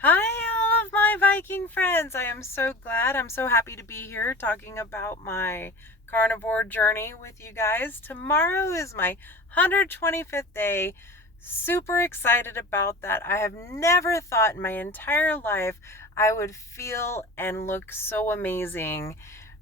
Hi, all of my Viking friends. I am so glad. I'm so happy to be here talking about my carnivore journey with you guys. Tomorrow is my 125th day. Super excited about that. I have never thought in my entire life I would feel and look so amazing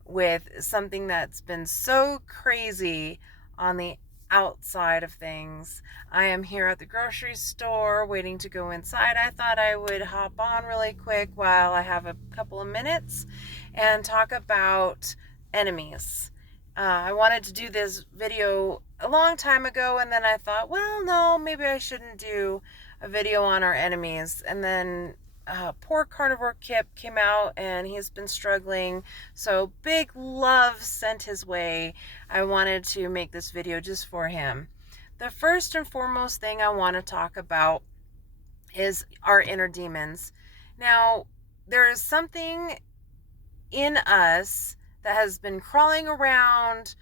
with something that's been so crazy on the outside of things. I am here at the grocery store waiting to go inside. I thought I would hop on really quick while I have a couple of minutes and talk about enemies. I wanted to do this video a long time ago, and then I thought, well, no, maybe I shouldn't do a video on our enemies. And then poor carnivore Kip came out and he's been struggling, so big love sent his way. I wanted to make this video just for him. The first and foremost thing I want to talk about is our inner demons. Now, there is something in us that has been crawling around,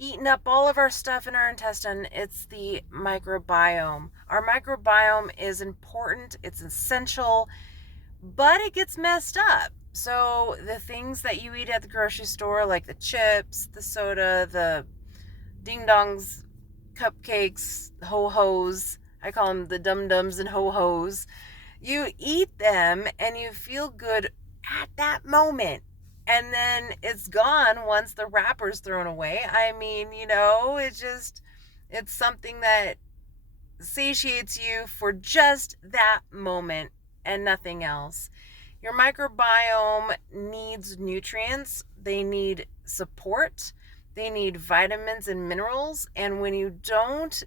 eating up all of our stuff in our intestine. It's the microbiome. Our microbiome is important, it's essential, but it gets messed up. So the things that you eat at the grocery store, like the chips, the soda, the ding dongs, cupcakes, ho hos, I call them the dum dums and ho hos. You eat them and you feel good at that moment. And then it's gone once the wrapper's thrown away. I mean, it's something that satiates you for just that moment and nothing else. Your microbiome needs nutrients, they need support, they need vitamins and minerals. And when you don't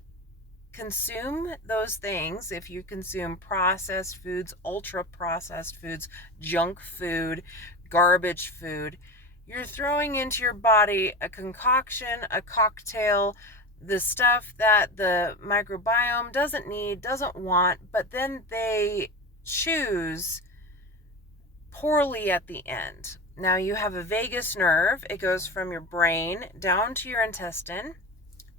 consume those things, if you consume processed foods, ultra processed foods, junk food, garbage food, you're throwing into your body a concoction, a cocktail, the stuff that the microbiome doesn't need, doesn't want, but then they choose poorly at the end. Now you have a vagus nerve. It goes from your brain down to your intestine,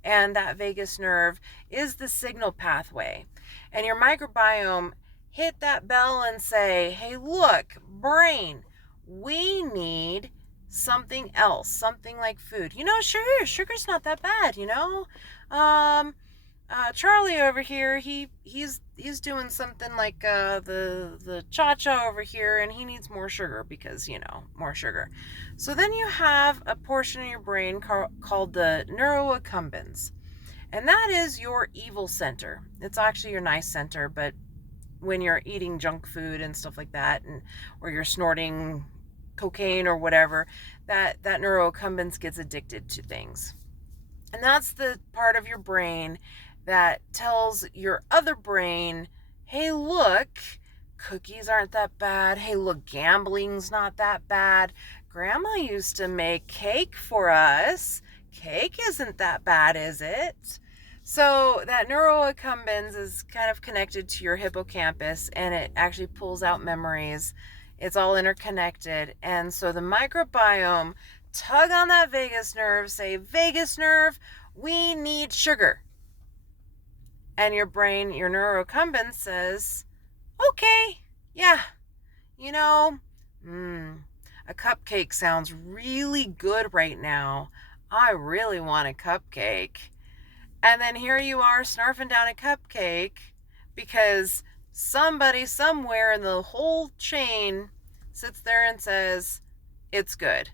and that vagus nerve is the signal pathway. And your microbiome hit that bell and say, hey, look, brain, we need something else, something like food. Sugar's not that bad, Um, Charlie over here, he's doing something like the cha-cha over here, and he needs more sugar because more sugar. So then you have a portion of your brain called the neuroaccumbens, and that is your evil center. It's actually your nice center, but when you're eating junk food and stuff like that, and or you're snorting cocaine or whatever, that neuroaccumbens gets addicted to things. And that's the part of your brain that tells your other brain, hey, look, cookies aren't that bad. Hey, look, gambling's not that bad. Grandma used to make cake for us. Cake isn't that bad, is it? So that neuroaccumbens is kind of connected to your hippocampus, and it actually pulls out memories. It's all interconnected. And so the microbiome tug on that vagus nerve, say, vagus nerve, we need sugar. And your brain, your neuroaccumbens says, okay, yeah, you know, a cupcake sounds really good right now. I really want a cupcake. And then here you are snarfing down a cupcake because somebody somewhere in the whole chain sits there and says, it's good.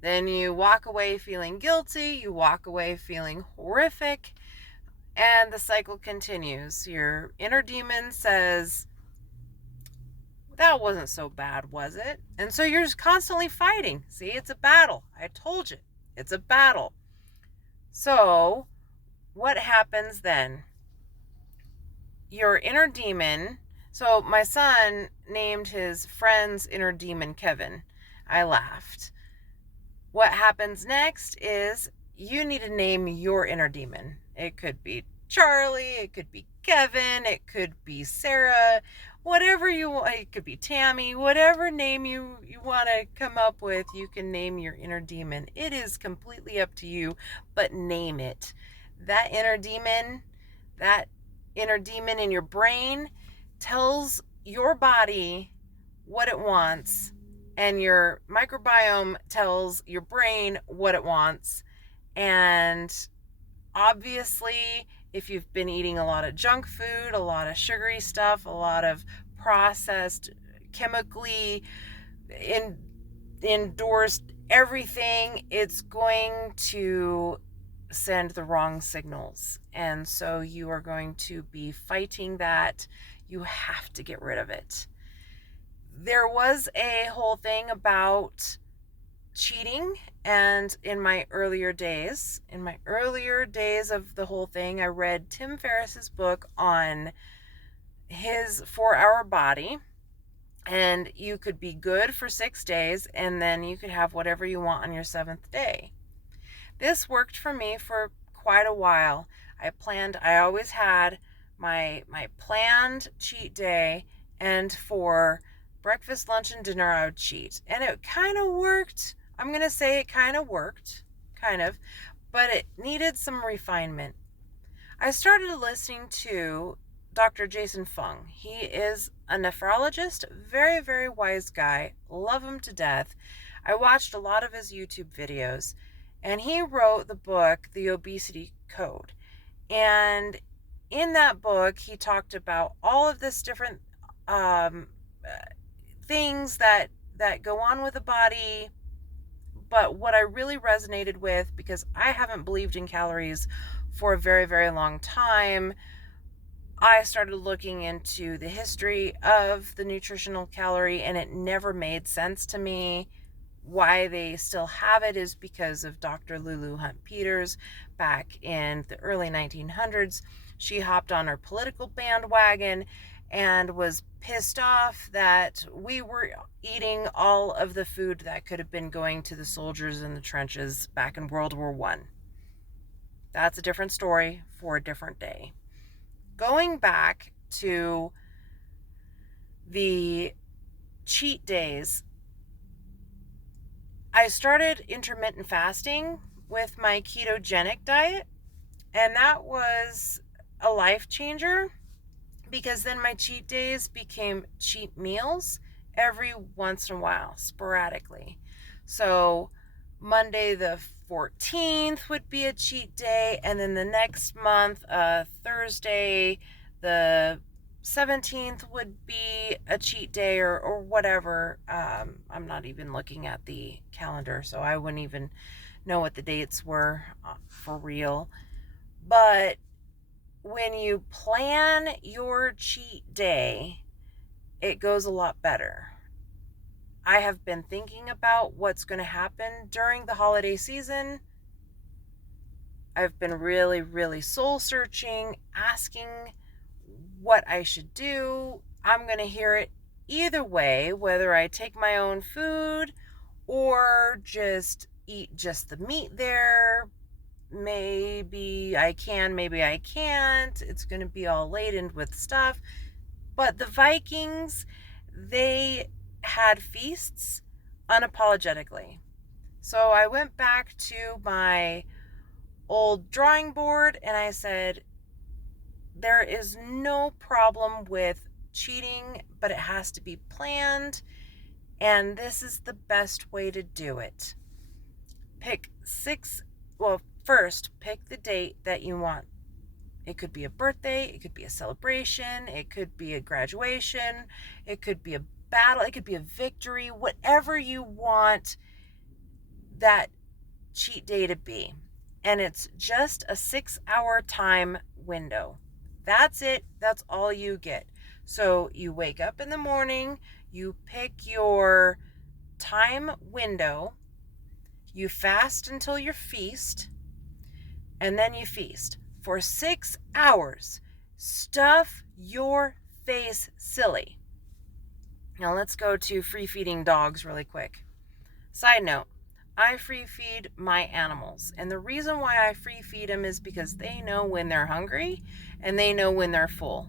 Then you walk away feeling guilty, you walk away feeling horrific, and the cycle continues. Your inner demon says, that wasn't so bad, was it? And so you're just constantly fighting. See, it's a battle. I told you, it's a battle. So, what happens then? Your inner demon. So, my son named his friend's inner demon Kevin. I laughed. What happens next is you need to name your inner demon. It could be Charlie, it could be Kevin, it could be Sarah, whatever you want. It could be Tammy, whatever name you want to come up with, you can name your inner demon. It is completely up to you, but name it. That inner demon, that inner demon in your brain tells your body what it wants, and your microbiome tells your brain what it wants. And obviously, if you've been eating a lot of junk food, a lot of sugary stuff, a lot of processed, chemically endorsed everything, it's going to send the wrong signals. And so you are going to be fighting that. You have to get rid of it. There was a whole thing about cheating, and in my earlier days of the whole thing, I read Tim Ferriss's book on his 4-hour body, and you could be good for 6 days and then you could have whatever you want on your 7th day. This worked for me for quite a while. I always had my planned cheat day, and for breakfast, lunch, and dinner I would cheat. And it kind of worked. I'm going to say it kind of worked, but it needed some refinement. I started listening to Dr. Jason Fung. He is a nephrologist, very, very wise guy. Love him to death. I watched a lot of his YouTube videos, and he wrote the book, The Obesity Code. And in that book, he talked about all of this different things that go on with the body. But what I really resonated with, because I haven't believed in calories for a very, very long time, I started looking into the history of the nutritional calorie, and it never made sense to me. Why they still have it is because of Dr. Lulu Hunt Peters back in the early 1900s. She hopped on her political bandwagon and was pissed off that we were eating all of the food that could have been going to the soldiers in the trenches back in World War I. That's a different story for a different day. Going back to the cheat days, I started intermittent fasting with my ketogenic diet, and that was a life changer, because then my cheat days became cheat meals every once in a while, sporadically. So Monday the 14th would be a cheat day, and then the next month, Thursday the 17th would be a cheat day, or whatever. I'm not even looking at the calendar, so I wouldn't even know what the dates were for real. But when you plan your cheat day, it goes a lot better. I have been thinking about what's going to happen during the holiday season. I've been really, really soul searching, asking what I should do. I'm going to hear it either way, whether I take my own food or just eat just the meat there. Maybe I can, maybe I can't. It's going to be all laden with stuff. But the Vikings, they had feasts unapologetically. So I went back to my old drawing board and I said, there is no problem with cheating, but it has to be planned, and this is the best way to do it. First, pick the date that you want. It could be a birthday, it could be a celebration, it could be a graduation, it could be a battle, it could be a victory, whatever you want that cheat day to be. And it's just a 6-hour time window. That's it. That's all you get. So you wake up in the morning, you pick your time window, you fast until your feast, and then you feast for 6 hours. Stuff your face silly. Now let's go to free feeding dogs really quick. Side note, I free feed my animals, and the reason why I free feed them is because they know when they're hungry and they know when they're full.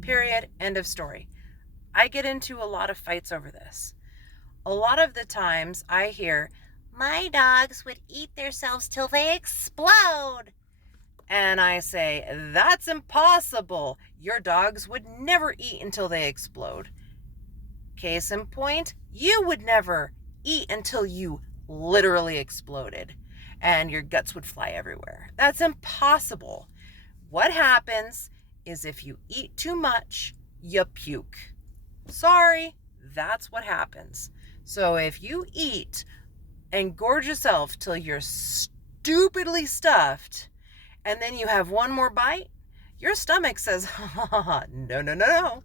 Period. End of story. I get into a lot of fights over this. A lot of the times I hear, my dogs would eat themselves till they explode. And I say, that's impossible. Your dogs would never eat until they explode. Case in point, you would never eat until you literally exploded and your guts would fly everywhere. That's impossible. What happens is if you eat too much, you puke. Sorry, that's what happens. So if you eat and gorge yourself till you're stupidly stuffed, and then you have one more bite, your stomach says, no, no, no, no.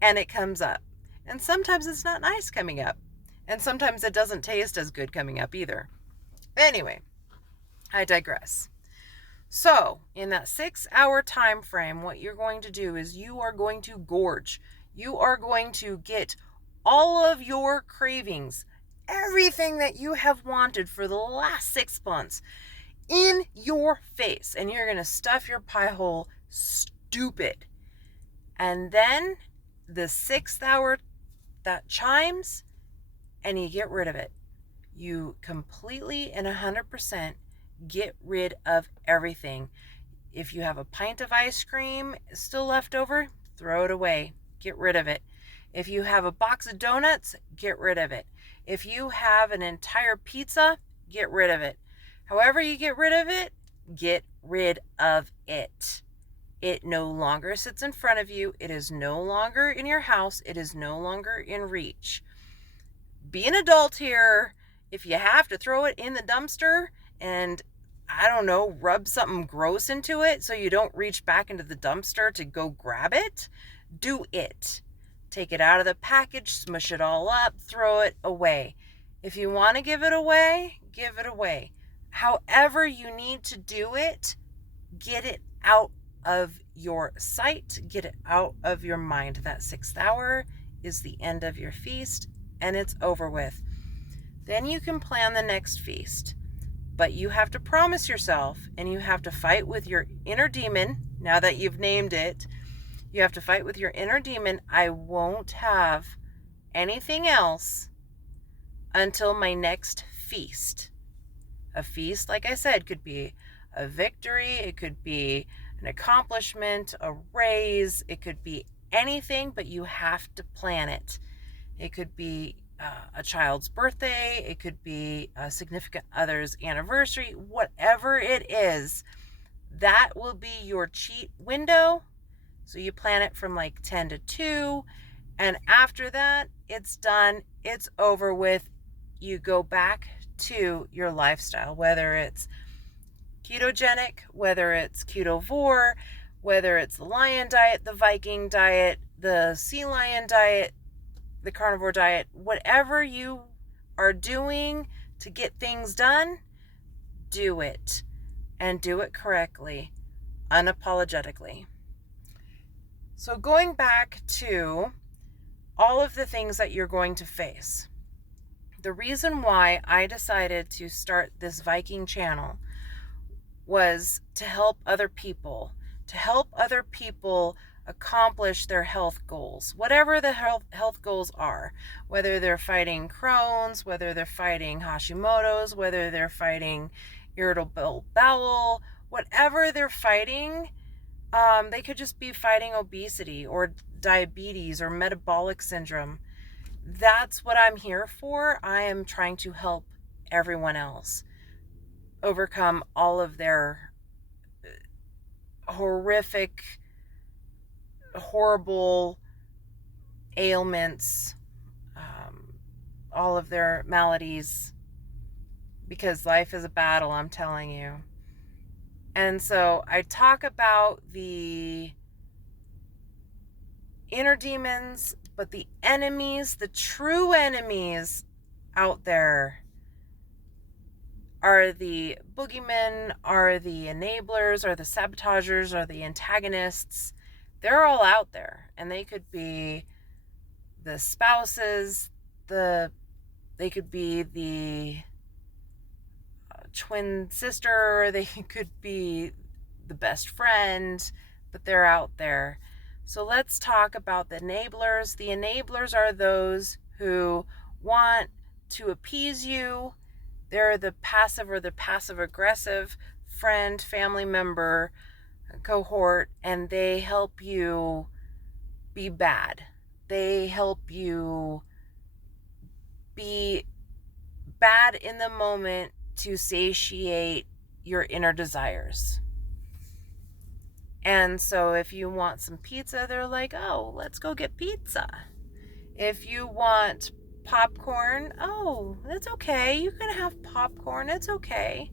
And it comes up. And sometimes it's not nice coming up. And sometimes it doesn't taste as good coming up either. Anyway, I digress. So, in that 6-hour time frame, what you're going to do is you are going to gorge. You are going to get all of your cravings, everything that you have wanted for the last 6 months in your face. And you're going to stuff your pie hole stupid. And then the 6th hour that chimes and you get rid of it. You completely and 100% get rid of everything. If you have a pint of ice cream still left over, throw it away. Get rid of it. If you have a box of donuts, get rid of it. If you have an entire pizza, get rid of it. However you get rid of it, get rid of it. It no longer sits in front of you. It is no longer in your house. It is no longer in reach. Be an adult here. If you have to throw it in the dumpster and, I don't know, rub something gross into it so you don't reach back into the dumpster to go grab it, do it. Take it out of the package, smush it all up, throw it away. If you want to give it away, give it away. However you need to do it, get it out of your sight, get it out of your mind. That 6th hour is the end of your feast and it's over with. Then you can plan the next feast. But you have to promise yourself and you have to fight with your inner demon. Now that you've named it, you have to fight with your inner demon. I won't have anything else until my next feast. A feast, like I said, could be a victory. It could be an accomplishment, a raise. It could be anything, but you have to plan it. It could be a child's birthday. It could be a significant other's anniversary. Whatever it is, that will be your cheat window. So you plan it from like 10 to 2. And after that, it's done. It's over with. You go back to your lifestyle, whether it's ketogenic, whether it's ketovore, whether it's the lion diet, the Viking diet, the sea lion diet, the carnivore diet, whatever you are doing to get things done, do it and do it correctly, unapologetically. So going back to all of the things that you're going to face, the reason why I decided to start this Viking channel was to help other people accomplish their health goals, whatever the health goals are, whether they're fighting Crohn's, whether they're fighting Hashimoto's, whether they're fighting irritable bowel, whatever they're fighting. They could just be fighting obesity or diabetes or metabolic syndrome. That's what I'm here for. I am trying to help everyone else overcome all of their horrible ailments, all of their maladies, because life is a battle, I'm telling you. And so I talk about the inner demons, but the enemies, the true enemies out there are the boogeymen, are the enablers, are the sabotagers, are the antagonists. They're all out there, and they could be the spouses, they could be the twin sister, they could be the best friend, but they're out there. So let's talk about the enablers. The enablers are those who want to appease you. They're the passive or the passive-aggressive friend, family member, cohort, and they help you be bad. they help you be bad in the moment to satiate your inner desires. And so if you want some pizza, they're like, oh, let's go get pizza. If you want popcorn, oh, that's okay. You can have popcorn. It's okay.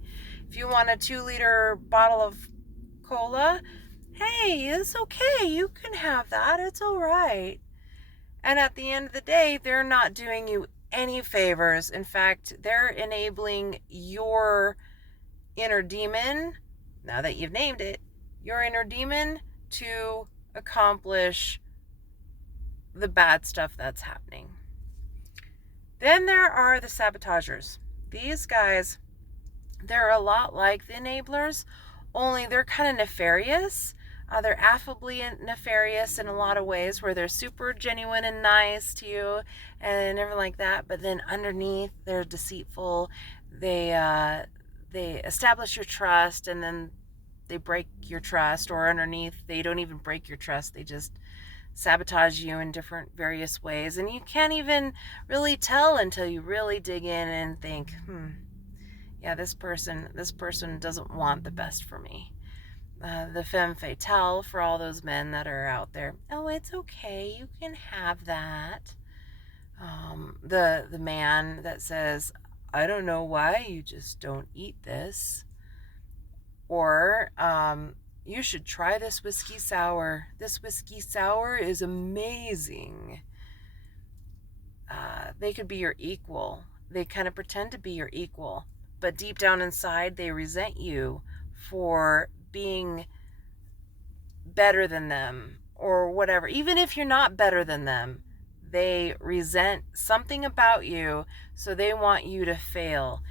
If you want a 2-liter bottle of cola, hey, it's okay. You can have that. It's all right. And at the end of the day, they're not doing you any favors. In fact, they're enabling your inner demon, now that you've named it, your inner demon to accomplish the bad stuff that's happening. Then there are the sabotagers. These guys, they're a lot like the enablers, only they're kind of nefarious. They're affably nefarious in a lot of ways, where they're super genuine and nice to you and everything like that. But then underneath, they're deceitful. They establish your trust, and then they break your trust. Or underneath, they don't even break your trust. They just sabotage you in different various ways, and you can't even really tell until you really dig in and think, yeah, this person doesn't want the best for me. The femme fatale for all those men that are out there. Oh, it's okay, you can have that. The man that says, I don't know why you just don't eat this. Or you should try this whiskey sour. This whiskey sour is amazing. They could be your equal. They kind of pretend to be your equal, but deep down inside, they resent you for being better than them or whatever. Even if you're not better than them, they resent something about you, so they want you to fail.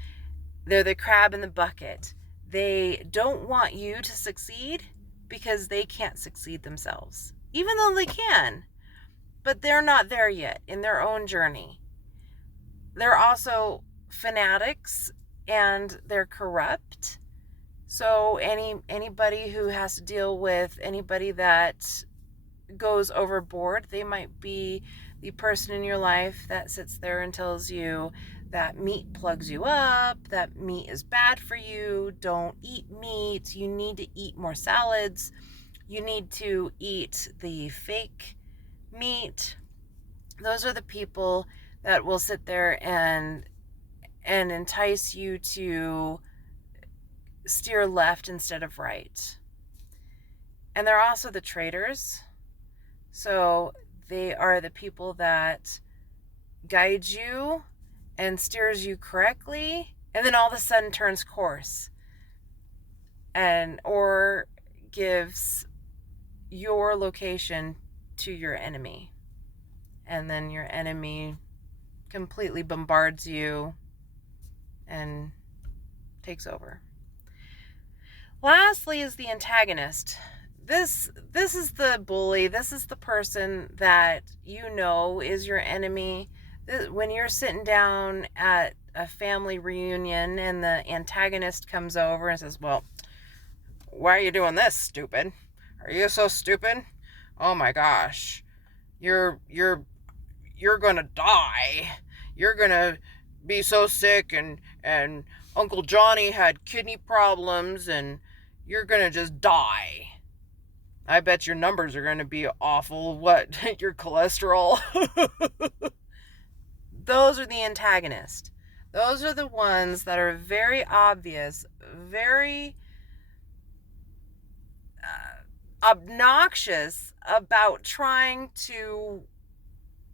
They're the crab in the bucket. They don't want you to succeed because they can't succeed themselves, even though they can, but they're not there yet in their own journey. They're also fanatics, and they're corrupt. So anybody who has to deal with anybody that goes overboard, they might be the person in your life that sits there and tells you that meat plugs you up, that meat is bad for you, don't eat meat, you need to eat more salads, you need to eat the fake meat. Those are the people that will sit there and entice you to steer left instead of right. And they're also the traitors. So they are the people that guide you and steers you correctly, and then all of a sudden turns course and or gives your location to your enemy, and then your enemy completely bombards you and takes over. Lastly is the antagonist. This is the bully. This is the person that you know is your enemy. When you're sitting down at a family reunion and the antagonist comes over and says, well, why are you doing this, stupid? Are you so stupid? Oh my gosh. You're gonna die. You're gonna be so sick, and Uncle Johnny had kidney problems, and you're gonna just die. I bet your numbers are gonna be awful. What? Your cholesterol? Those are the antagonists. Those are the ones that are very obvious, very obnoxious about trying to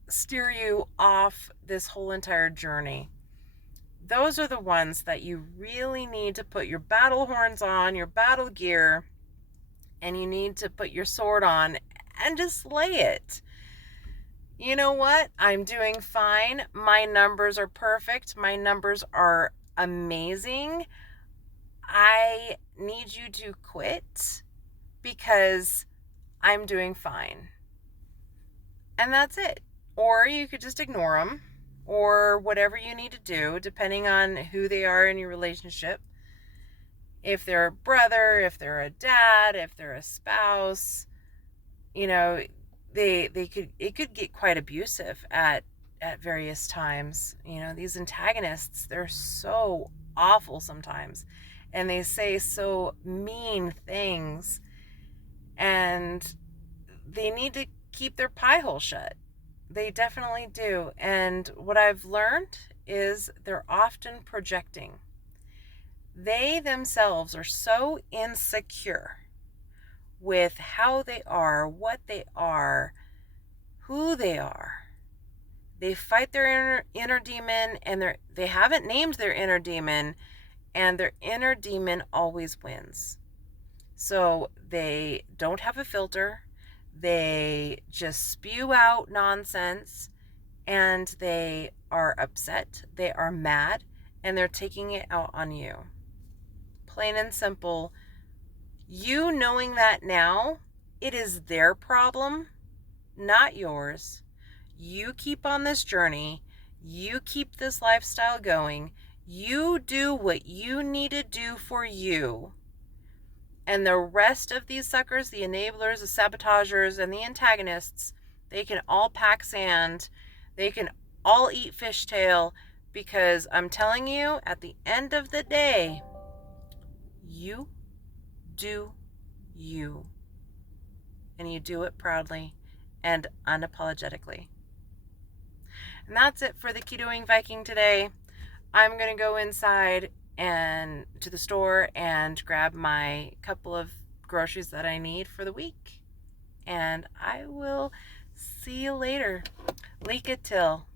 steer you off this whole entire journey. Those are the ones that you really need to put your battle horns on, your battle gear, and you need to put your sword on and just slay it. You know what? I'm doing fine. My numbers are perfect. My numbers are amazing. I need you to quit because I'm doing fine. And that's it. Or you could just ignore them, or whatever you need to do, depending on who they are in your relationship. If they're a brother, if they're a dad, if they're a spouse, it could get quite abusive at various times. These antagonists, they're so awful sometimes, and they say so mean things, and they need to keep their pie hole shut. They definitely do. And what I've learned is they're often projecting. They themselves are so insecure with how they are, what they are, who they are. They fight their inner demon, and they haven't named their inner demon, and their inner demon always wins. So they don't have a filter. They just spew out nonsense, and they are upset, they are mad, and they're taking it out on you. Plain and simple. You knowing that now, it is their problem, not yours. You keep on this journey. You keep this lifestyle going. You do what you need to do for you. And the rest of these suckers, the enablers, the sabotagers, and the antagonists, they can all pack sand. They can all eat fishtail, because I'm telling you, at the end of the day, you do you. And you do it proudly and unapologetically. And that's it for the Ketoing Viking today. I'm going to go inside and to the store and grab my couple of groceries that I need for the week. And I will see you later. Leak it till.